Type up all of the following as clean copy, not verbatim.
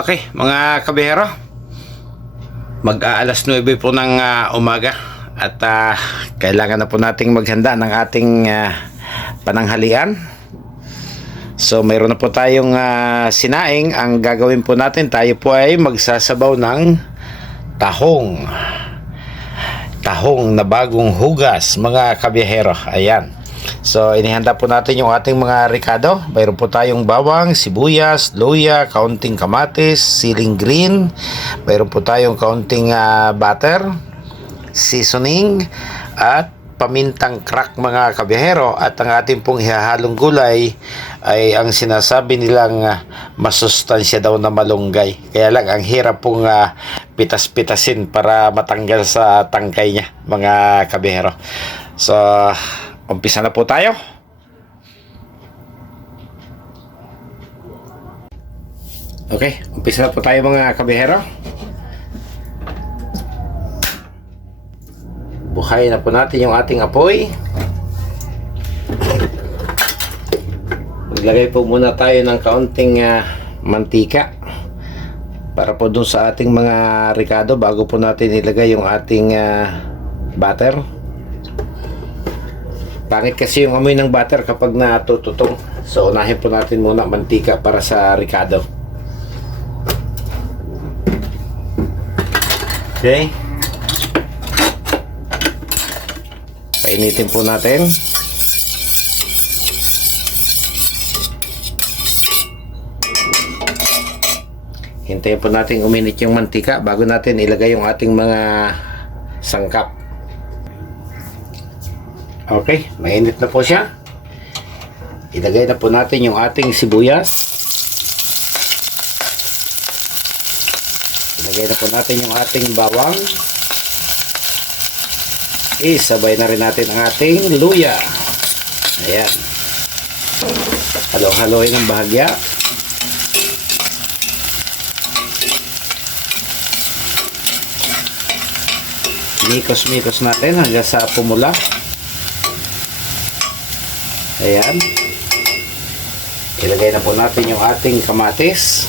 Okay, mga kabihero, mag-aalas 9 po ng umaga at kailangan na po nating maghanda ng ating pananghalian. So mayroon na po tayong sinaing. Ang gagawin po natin, tayo po ay magsasabaw ng tahong na bagong hugas, mga kabihero. Ayan. So inihanda po natin yung ating mga ricado. Mayroon po tayong bawang, sibuyas, luya, kaunting kamatis, siling green. Mayroon po tayong kaunting butter, seasoning, at pamintang crack, mga kabihero. At ang ating pong hihahalong gulay ay ang sinasabi nilang masustansya daw na malunggay. Kaya lang ang hirap pong pitas-pitasin para matanggal sa tangkay niya, mga kabihero. So umpisa na po tayo. Okay, umpisa na po tayo, mga kabihero. Buhayin na po natin yung ating apoy. Maglagay po muna tayo ng kaunting mantika para po dun sa ating mga ricado bago po natin ilagay yung ating butter. Pangit kasi yung amoy ng butter kapag natututong. So unahin po natin muna mantika para sa ricado. Okay. Painitin po natin. Hintayin po natin uminit yung mantika bago natin ilagay yung ating mga sangkap. Okay, mainit na po siya. Ilagay na po natin yung ating sibuyas. Ilagay na po natin yung ating bawang. Isabay na rin natin ang ating luya. Ayan. Halo-haloin ng bahagya. Mikos-mikos natin hanggang sa pumula. Ayan. Ilagay na po natin yung ating kamatis.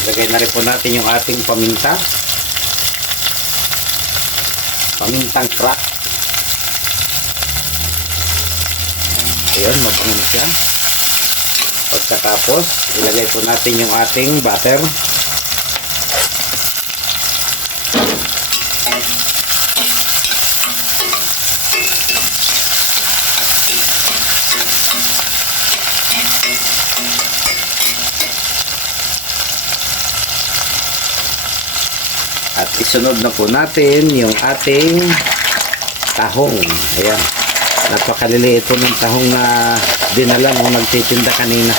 Ilagay na rin po natin yung ating paminta. Pamintang crack. Ayan, mabango na siya. Pagkatapos, ilagay po natin yung ating butter. At isunod na po natin yung ating tahong. Ayan. Napakaliliit po ng tahong na dinala nung nagtitinda kanina.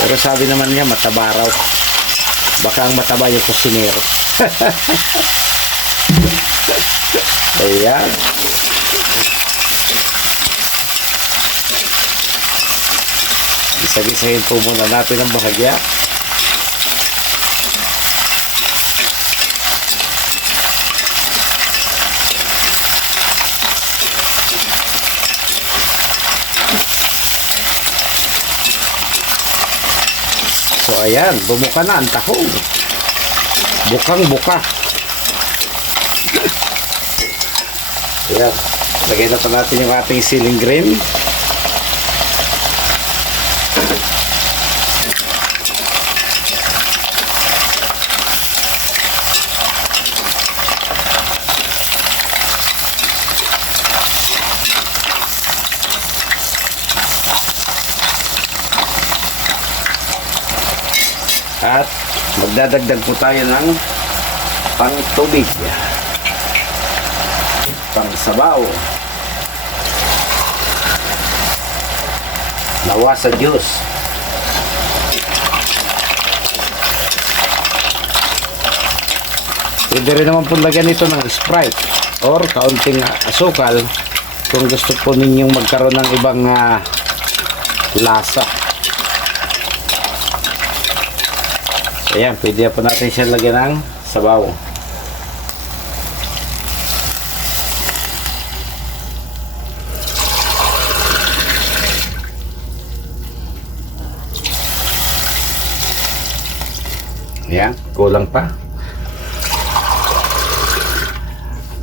Pero sabi naman niya mataba raw. Baka ang mataba yung kusinero. Ayan. Isa-gisahin po muna natin ang bahagya. So ayan, bumuka na ang tahong. Bukang-buka. Ayan. Lagay na pa natin yung ating siling green. At magdadagdag po tayo ng pang-tubig, pang-sabaw, lawa sa juice. Pwede rin naman po lagyan ito ng Sprite or kaunting asukal kung gusto po ninyong magkaroon ng ibang lasa. Ayan, pwede po natin siya lagyan ng sabaw. Ayan, kulang pa.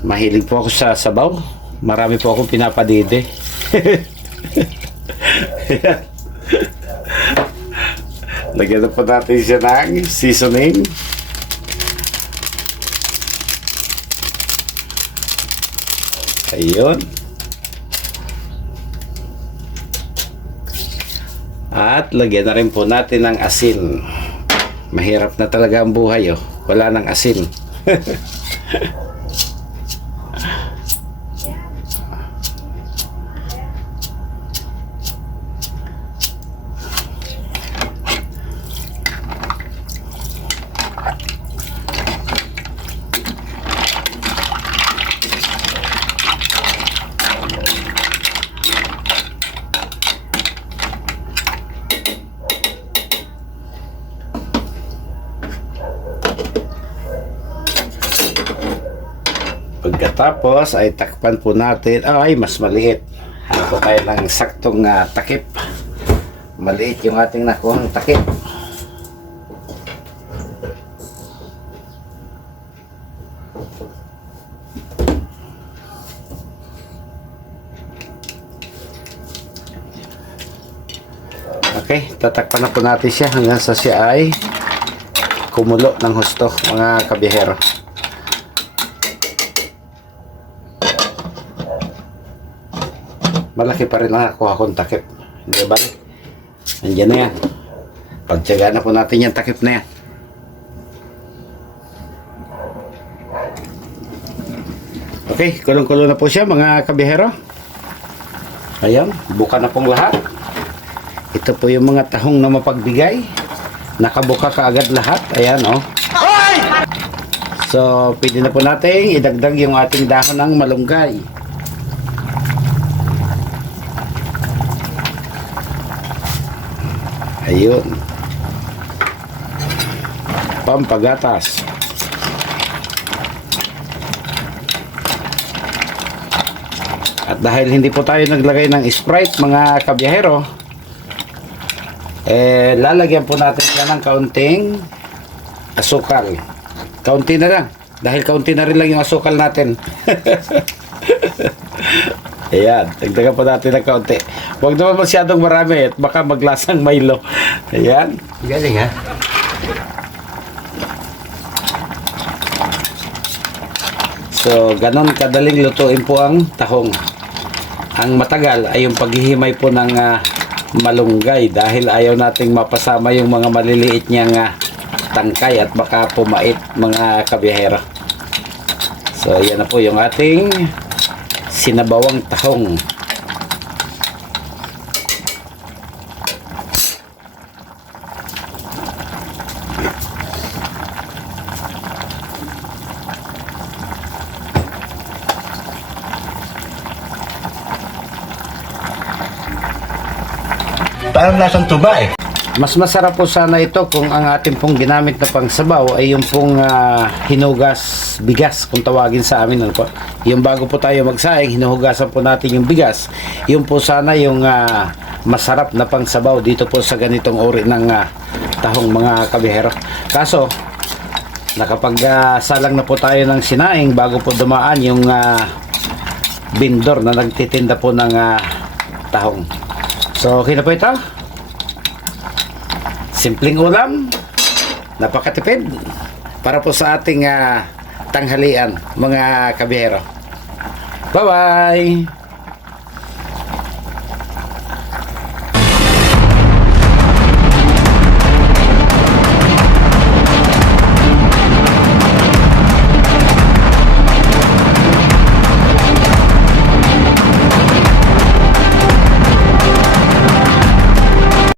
Mahilig po ako sa sabaw. Marami po akong pinapadide. Lagyan na po natin siya ng seasoning. Ayun. At lagyan na rin po natin ng asin. Mahirap na talaga ang buhay, oh. Wala ng asin. Pagkatapos ay takpan po natin. Ay, mas maliit. Ano po tayo ng saktong takip. Maliit yung ating nakuhang takip. Okay, tatakpan na po natin siya hanggang sa siya ay kumulo ng husto, mga kabihero. Malaki pa rin ang nakuha kong takip. Hindi ba? Nandiyan na yan. Pagtsagaan na po natin yung takip na yan. Okay, kulong-kulo na po siya, mga kabihero. Ayan, buka na pong lahat. Ito po yung mga tahong na mapagbigay. Nakabuka kaagad lahat. Ayan, oh. So, pwede na po natin idagdag yung ating dahon ng malunggay. Ayun. Pampagatas. At dahil hindi po tayo naglagay ng Sprite, mga kabiyahero, lalagyan po natin siya ng kaunting asukal. Kaunti na lang. Dahil kaunti na rin lang yung asukal natin. Ayan, dagdagan po natin ng kaunti. Huwag naman masyadong marami at baka maglasang Milo. Ayan. Galing ha. So, ganon kadaling lutuin po ang tahong. Ang matagal ay yung paghihimay po ng malunggay dahil ayaw nating mapasama yung mga maliliit niyang tangkay at baka pumait, mga kabiyahero. So, yan na po yung ating sinabawang tahong. Parang lasang tuba eh. Mas masarap po sana ito kung ang ating pong ginamit na pangsabaw ay yung pong hinugas bigas, kung tawagin sa amin. Ano po? Yung bago po tayo magsaing, hinuhugasan po natin yung bigas. Yung po sana yung masarap na pangsabaw dito po sa ganitong uri ng tahong, mga kabihero. Kaso, nakapagsalang na po tayo ng sinaing bago po dumaan yung vendor na nagtitinda po ng tahong. So, okay na po ito. Simpleng ulam, napakatipid para po sa ating tanghalian, mga kabihero. Bye-bye!